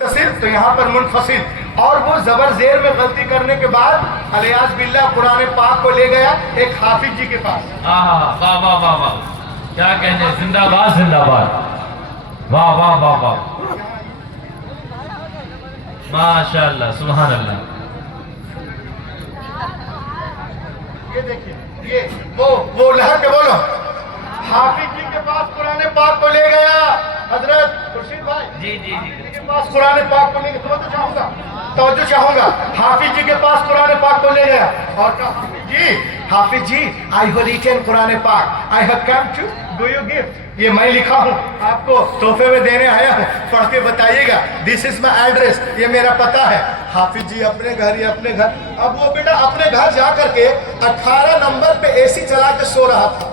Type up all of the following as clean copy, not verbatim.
تو یہاں پر منفصل، اور وہ زبر زیر میں غلطی کرنے کے بعد الیاذ باللہ قرآن پاک کو لے گیا ایک حافظ جی کے پاس۔ واہ واہ واہ واہ واہ، کیا کہنے، زندہ باد زندہ باد، واہ واہ واہ واہ، ماشاء اللہ سبحان اللہ۔ یہ دیکھیے، یہ وہ لہر کے بولو، حافظ جی کے پاس قرآن پاک کو لے گیا حضرت خورشید بھائی جی جی جی، کے پاس قرآن پاک کو لے گیا، توجہ چاہوں گا، حافظ جی کے پاس قرآن پاک کو لے گیا اور کہا حافظ جی I have written قرآن پاک, I have come to do you gift, یہ میں لکھا ہوں آپ کو تحفے میں دینے آیا ہوں, پڑھ کے بتائیے گا, this is my address, یہ میرا پتہ ہے. حافظ جی اپنے گھر یہ اپنے گھر, اب وہ بیٹا اپنے گھر جا کر کے 18 نمبر پہ اے سی چلا کے سو رہا تھا.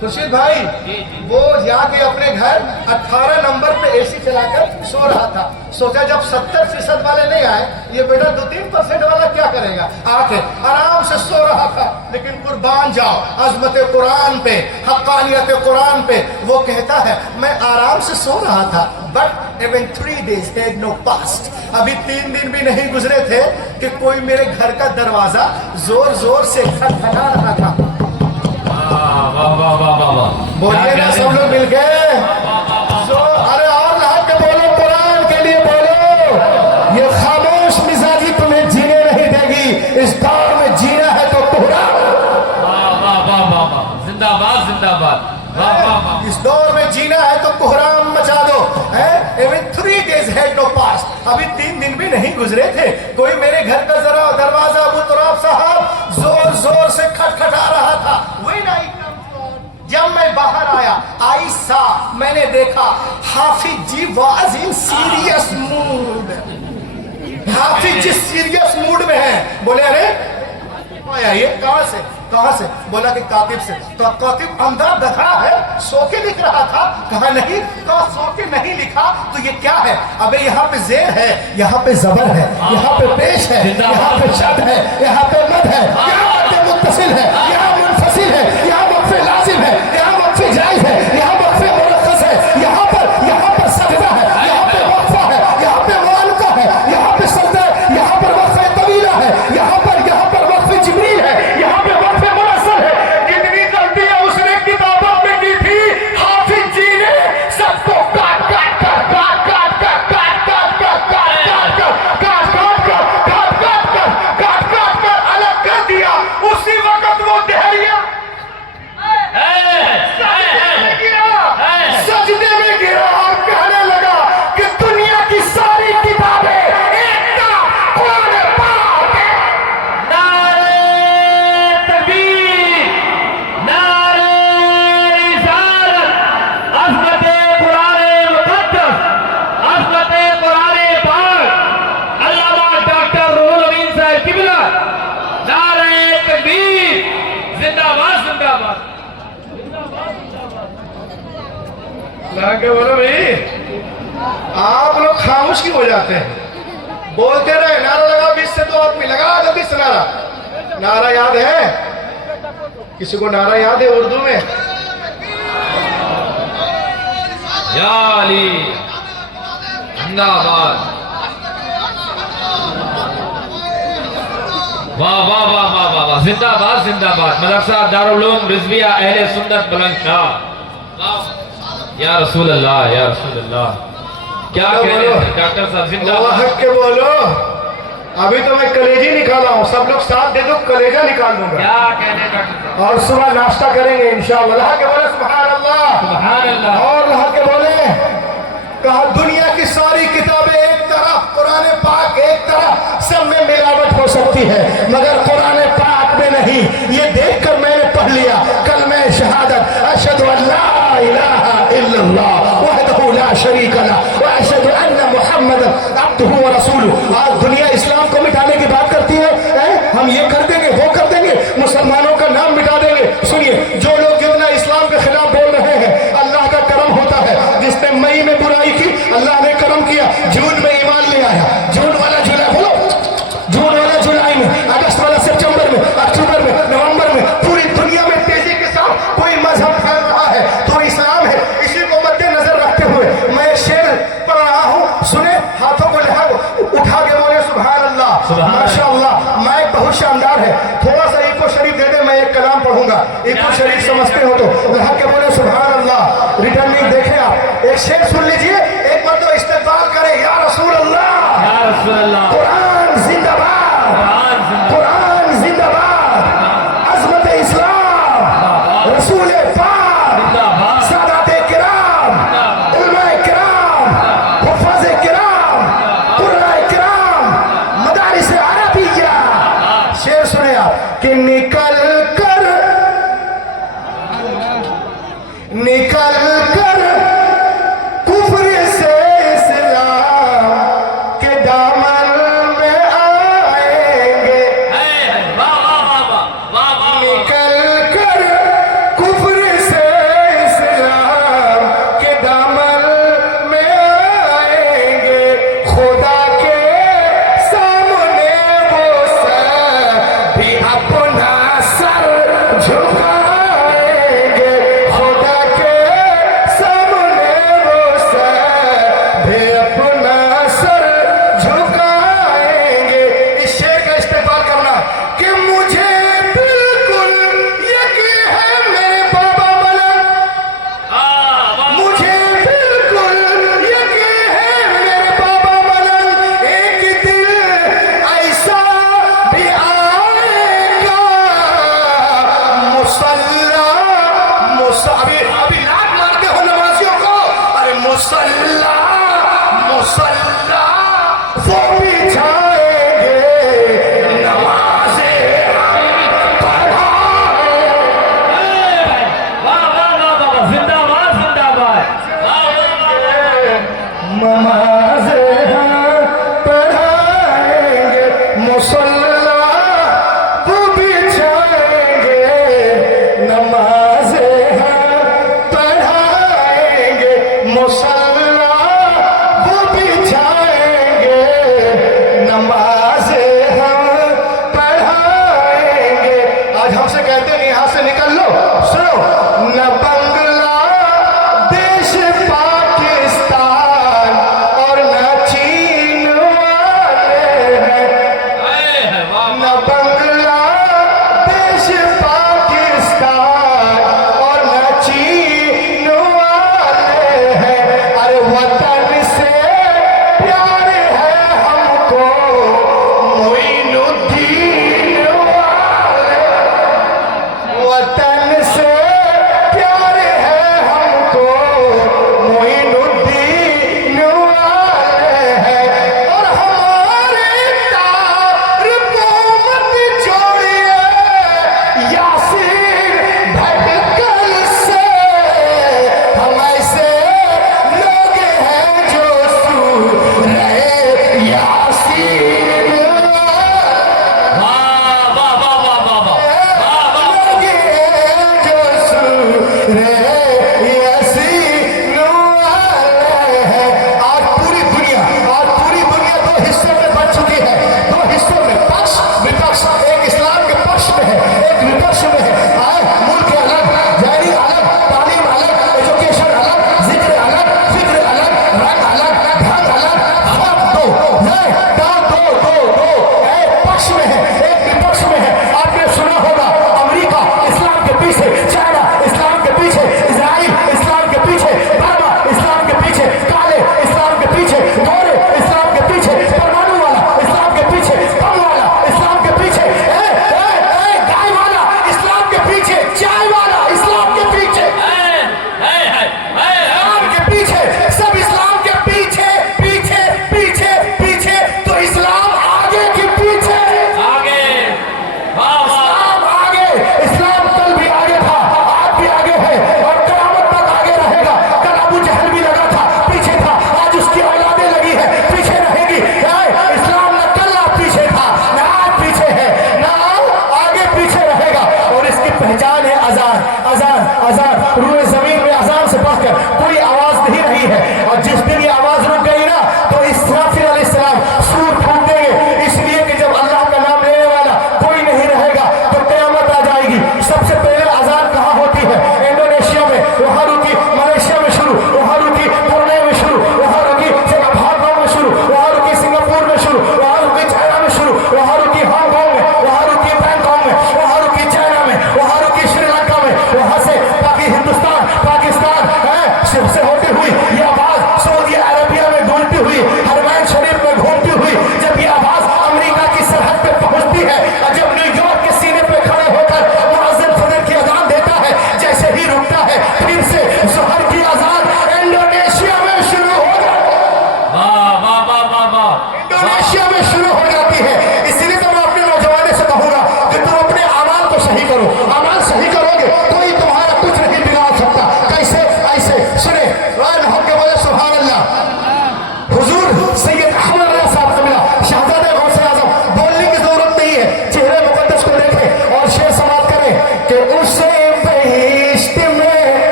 خورشید بھائی وہ جا کے اپنے گھر 18 نمبر پہ اے سی چلا کر سو رہا تھا. سوچا جب 70% والے نہیں آئے, یہ بیٹا 2-3% والا کیا کرے گا, آ کے آرام سے سو رہا تھا. لیکن قربان جاؤ عظمت قرآن پہ, حقانیت قرآن پہ, وہ کہتا ہے میں آرام سے سو رہا تھا, but even 3 days had no passed, ابھی 3 دن بھی نہیں گزرے تھے کہ کوئی میرے گھر کا دروازہ زور زور سے کھٹکھٹا رہا تھا. بولیے نا سب لوگ مل کے, ارے اور لاکھ کے بولو, قرآن کے لیے بولو. یہ خاموش مزاجی تمہیں جینے نہیں دے گی, اس دور میں جینا ہے تو قرآن. زندہ باد زندہ باد, اس دور میں جینا ہے تو کوہرام مچا دو. even 3 days had no passed, ابھی 3 دن بھی نہیں گزرے تھے, کوئی میرے گھر کا ذرا دروازہ ابو تراب صاحب زور زور سے کھٹکھٹا رہا تھا. جب میں باہر آیا, آئیسا میں نے دیکھا حافظ جی واز ان سیریس موڈ. حافظ جی سیریس موڈ میں ہیں. بولے ارے آیا یہ کہاں سے, بولا کہ کاتب سے. تو کاتب اندھا دھڑا ہے, سو کے لکھ رہا تھا. کہا نہیں, کہا سو کے نہیں لکھا تو یہ کیا ہے. ابے یہاں پہ زیر ہے, یہاں پہ زبر ہے, یہاں پہ پیش ہے, یہاں پہ شد ہے, یہاں پہ مد ہے, یہاں پہ متصل ہے, یہاں منفصل ہے, یہاں وقف لازم ہے, یہاں وقف جائز ہے, یہاں وقف مرخص ہے, یہاں پر سجدہ ہے, یہاں پہ وقفہ ہے, یہاں پہ معانقہ ہے, یہاں پہ سجدہ ہے, یہاں پر وقف طویلہ ہے, یہاں پر وقف جبریل ہے, یہاں پہ وقف منصر ہے. جتنی غلطیاں اس نے کتابوں میں کی تھی, حافظ جی نے سب کو کاٹ کر الگ کر دیا. اسی وقت وہ دہریہ سجدے میں گرا اور کہنے لگا کہ دنیا کی ساری کتابیں ایک طرف, قرآن پاک ہے. نعرہ تکبیر, نعرہ رسالت, عظمت قرآن مقدس, عظمت قرآن پاک, علامہ ڈاکٹر روح الامین صاحب قبلہ, نعرہ تکبیر, زندہ باد زندہ باد. لگا کے بولو بھائی, آپ لوگ خاموش کیوں ہو جاتے ہیں, بولتے رہے. نعرہ لگا 20 سے 2 آدمی لگا جلدی سے نعرہ. نعرہ یاد ہے کسی کو؟ نعرہ یاد ہے اردو میں؟ یا علی, زندہ باد, واہ واہ واہ واہ واہ, زندہ باد زندہ باد. مدرسہ دارالعلوم رضویہ اہل سنت بلند شاہ. یا رسول اللہ, یا رسول اللہ, کیا کہنے ہیں ڈاکٹر صاحب, زندہ اللہ باد. حق کے بولو. ابھی تو میں کلیجی نکالا ہوں, سب لوگ ساتھ دے دو, کلیجہ نکال دوں گا. کیا کہنے ڈاکٹر صاحب, اور صبح ناشتہ کریں گے انشاءاللہ. اللہ کے بولے سبحان اللہ, سبحان اللہ. اور اللہ کے بولے. کہا دنیا کی ساری کتابیں ایک طرف, قرآن پاک ایک طرف, سب میں ملاوٹ ہو سکتی ہے مگر قرآن پاک میں نہیں. یہ دیکھ کر میں نے پڑھ لیا کلمہ شہادت, اشہد ان لا الہ الا اللہ وحدہ لا شریک لہ واشہد ان محمد عبدہ ورسولہ. آج دنیا اسلام کو مٹانے کی بات کرتی ہے, ہم یہ کر دیں گے, وہ کر دیں گے, مسلمانوں کا نام مٹا دیں گے. سنیے, جو لوگ جو نا اسلام کے خلاف بول رہے ہیں, اللہ کا کرم ہوتا ہے. جس نے مئی میں برائی کی, اللہ نے کرم کیا, جون میں ایمان لے آیا. جون والا جولائی, بولو جون والا جولائی میں, اگست والا سپٹمبر میں, اکتوبر میں, نومبر میں, پوری دنیا میں تیزی کے ساتھ کوئی مذہب پھیل رہا ہے تو اسلام ہے. اسی کو مد نظر رکھتے ہوئے शेर सुन लीजिए, एक मरतबा इस्तेमाल करें, या रसूल अल्लाह, या रसूल अल्लाह, कुरान जिंदाबाद, कुरान जिंदाबाद, कुरान जिंदाबाद, अजमत इस्लाम, रसूल पाक, जिंदाबाद, सादाते किराम, उलमाए किराम, हुफ़ाज़े किराम, कुर्राए किराम, मदारिस अरबिया। शेर सुने आप कि निकल कर कुफ्र से इस्लाम के दामन में आएंगे। वाह वाह वाह वाह वाह, निकल कर कुफ्र से इस्लाम के दामन में आएंगे। खुदा के सामने वो सर भी अपना सर झुकाएंगे। खुदा के सामने वो सर भी अपना सर झुकाएंगे। इस शेर का इस्तेमाल करना कि मुझे बिल्कुल यकीन है मेरे बाबा मलक, मुझे बिल्कुल यकीन है मेरे बाबा मलक, एक दिन ऐसा भी आएगा। मुसल्ला अभी लात मारते हो नमाजियों को, अरे मुसल्ला मुसल्ला वो बिछाएंगे, नमाज़ें पढ़ाएंगे। वाह वाह वाह वाह, जिंदाबाद जिंदाबाद, नमाज़ें पढ़ाएंगे, मुसल्ला वो बिछाएंगे, नमाज़ें पढ़ाएंगे, मुसल्ला वो बिछाएंगे, नमाज़ें पढ़ाएंगे। आज हमसे कहते हैं यहाँ से निकल लो, सुनो, न बांग्लादेश पाकिस्तान और न चीन वाले हैं, न बांग्लादेश पाकिस्तान और न चीन वाले हैं। अरे वतन से प्यार है हमको मोइनुद्दीन वाले, वतन से प्यार है हमको मोइनुद्दीन वाले हैं। और हमारे तार को मत छोड़िए यासीर भटकल से, हम ऐसे लोग हैं जो सू रहे यासीर वाह वाह वाह वाह वाह वाह, लोग हैं जो सू रहे यासीर वाले हैं। आज पूरी दुनिया दो हिस्सों में बट चुकी है, दो हिस्सों में, पक्ष विपक्ष, एक इस्लाम के पक्ष में है, एक विपक्ष में है। आए मुल्क अलग, जहनी अलग, तालीम अलग, एजुकेशन अलग, जिक्र अलग, फिक्र अलग, रंग अलग, ढंग अलग, सब दो एक पक्ष में है, एक विपक्ष में है। आपने सुना होगा अमेरिका इस्लाम के पीछे, चाइना इस्लाम के पीछे, इजराइल इस्लाम के पीछे, बर्मा इस्लाम के पीछे, काले इस्लाम के पीछे, गोरे इस्लाम के पीछे, परमाणु वाला इस्लाम के पीछे, बम वाला इस्लाम के पीछे, गाय वाला इस्लाम के पीछे, चाय वाला इस्लाम के पीछे, इस्लाम के पीछे, सब इस्लाम के पीछे पीछे पीछे पीछे, तो इस्लाम आगे के पीछे, आगे, वाह वाह, इस्लाम आगे, इस्लाम कल भी आगे था, आज भी आगे है और क़यामत तक आगे रहेगा। कल अबू जहल भी लगा था, पीछे था, आज उसकी औलादें लगी है, पीछे रहेगी। इस्लाम न कल पीछे था, न आज पीछे है, न आगे पीछे रहेगा। और इसकी पहचान है अजान, अजान, अजान। रूए जमीन में अजान से बढ़कर कोई आवाज नहीं रही है। और जिस दिन ये आवाज रुक गई ना, तो इसराफिल अलैहिस्सलाम सूर फूंक देंगे, इसलिए कि जब अल्लाह का नाम लेने वाला कोई नहीं रहेगा तो क़यामत आ जाएगी। सबसे पहले अजान कहाँ होती है? इंडोनेशिया में, वहाँ रुकी, मलेशिया में शुरू, वहाँ रुकी, ब्रुनेई में शुरू, वहाँ रुकी, हांगकांग में शुरू, वहाँ रुकी, सिंगापुर में शुरू, वहाँ रुकी, चाइना में शुरू, वहाँ रुकी, हांगकांग में, वहाँ रुकी, बैंकॉक में, वहाँ रुकी, चाइना में, वहाँ रुकी, श्रीलंका में, वहाँ से बाकी हिंदुस्तान, पाकिस्तान है, से होती हुई ये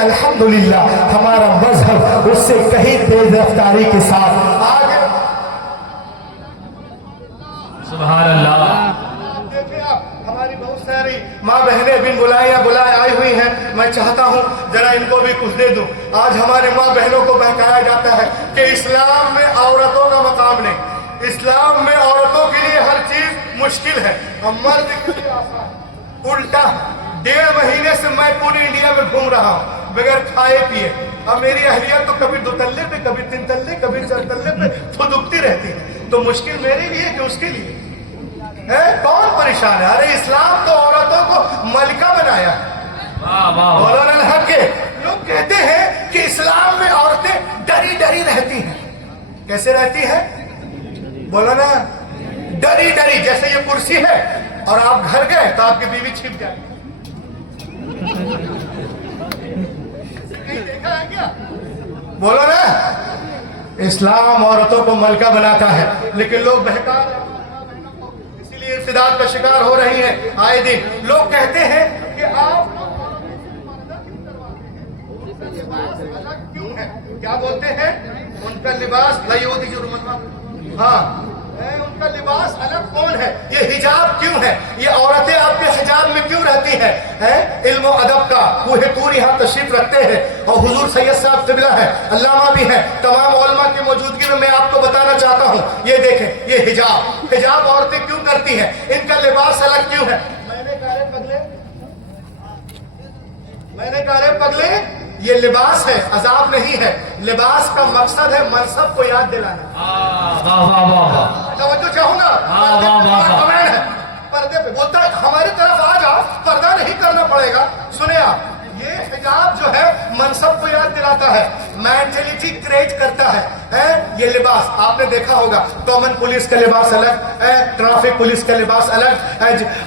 अल्हम्दुलिल्लाह हमारा मजहब उससे कहीं तेज रफ्तारी के साथ आगे। सुभान अल्लाह। देखिए आप, हमारी बहुत सारी माँ बहनें बिन बुलाए या बुलाए आई हुई हैं। मैं चाहता हूँ जरा इनको भी कुछ दे दूं। आज हमारे माँ बहनों को बहकाया जाता है कि इस्लाम में औरतों का मकाम नहीं, इस्लाम में औरतों के लिए हर चीज मुश्किल है और मर्द के लिए आसान। उल्टा 1.5 महीने से मैं पूरी इंडिया में घूम रहा हूँ बगैर खाए पिए, और मेरी अहलिया तो कभी 2 तल्ले पे, कभी 3 तल्ले, कभी 4 तल्ले पे फुदकती रहती है। तो मुश्किल मेरे लिए कि उसके लिए है? कौन परेशान है? अरे इस्लाम तो औरतों को मलिका बनाया है। वाह वाह। मौलाना अलहक के लोग कहते हैं कि इस्लाम में औरतें डरी डरी रहती हैं। कैसे रहती हैं? बोलो ना, डरी डरी। जैसे ये कुर्सी है और आप घर गए तो आपकी बीवी छिप जाए। देखा है क्या? बोलो ना, इस्लाम औरतों को मलका बनाता है, लेकिन लोग बहका रहे हैं, इसीलिए इंसदाद का शिकार हो रही है आए दिन। लोग कहते हैं कि आप अलग क्यों है? क्या बोलते हैं? उनका लिबास हाँ, उनका लिबास अलग कौन है? ये हिजाब क्यों है? ये औरतें आपके हिजाब में क्यों रहती हैं? इल्म और अदब का कोहे तूर यहाँ तशरीफ रखते हैं, और हुजूर सैयद साहब क़िबला है, अल्लामा भी है, तमाम उलमा की मौजूदगी में मैं आपको बताना चाहता हूँ। ये देखें, ये हिजाब औरतें क्यों करती हैं? इनका लिबास अलग क्यों है? मैंने कहा रे पगले, ये लिबास है, अजाब नहीं है। लिबास का मकसद है मनसब को याद दिलाना। वाह वाह वाह। तवज्जो चाहूंगा, कमेंट है पर्दे पे, बोलता है हमारी तरफ आ जाओ, पर्दा नहीं करना पड़ेगा। सुने आप, ये हिजाब जो है मनसब को याद दिलाता है, मेंटलिटी क्रिएट करता है। ये लिबास आपने देखा होगा, कॉमन पुलिस का लिबास अलग है, ट्रैफिक पुलिस का लिबास अलग,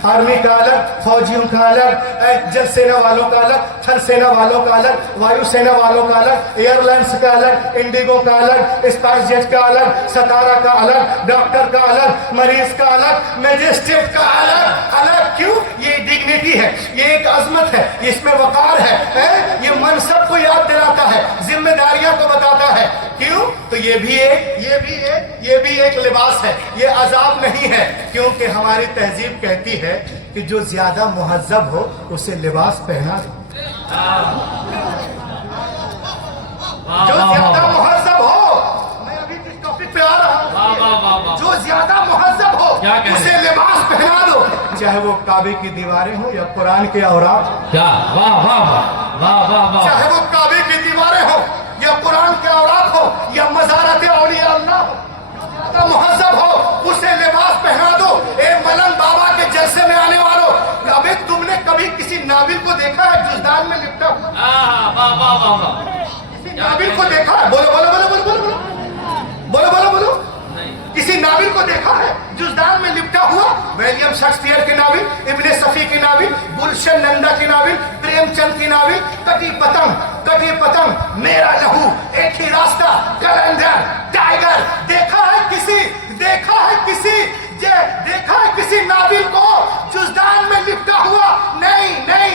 आर्मी का अलग, फौजियों का अलग, जल सेना वालों का अलग, थल सेना वालों का अलग, वायु सेना वालों का अलग, एयरलाइंस का अलग, इंडिगो का अलग, स्पाइस जेट का अलग, सतारा का अलग, डॉक्टर का अलग, मरीज का अलग, मैजिस्ट्रेट का अलग अलग। क्यों? ये डिग्निटी है, ये एक अजमत है, इसमें वकार है, ये मनसब को याद दिलाता है, जिम्मेदारियों को बताता है। क्यों? तो ये भी एक लिबास है, ये अजाब नहीं है। क्योंकि हमारी तहजीब कहती है कि जो ज्यादा मुहज्जब हो उसे लिबास पहना दो। जो ज्यादा मुहज्जब हो, मैं अभी किस टॉपिक पे आ रहा हूँ, जो ज्यादा मुहज्जब हो उसे लिबास पहना दो, चाहे वो काबे की दीवारें हो या कुरान के औरात। क्या? वाह वाह वाह वाह वाह। चाहे वो काबे की दीवारें हो या कुरान के औरात हो या मज़ारत औलिया अल्लाह हो, ज्यादा मुहज्जब हो उसे लिबास पहना दो। ए मलंग बाबा के जलसे में आने वालों, अबे तुमने कभी किसी नाविल को देखा है जुजदान में लिपटा हुआ? वाह वाह वाह। किसी नाविल को देखा है? बोलो बोलो बोलो बोलो बोलो बोलो बोलो बोलो। किसी नाविल को देखा है जुजदान में लिपटा हुआ? विलियम शेक्सपियर के नाविल, इब्ने सफी के नाविल, गुलशन नंदा के नाविल, प्रेमचंद की नाविल, कटी पतंग, मेरा लहू, एक ही रास्ता, कलंदर, टाइगर। देखा है किसी नाविल को जुजदान में लिपटा हुआ? नहीं।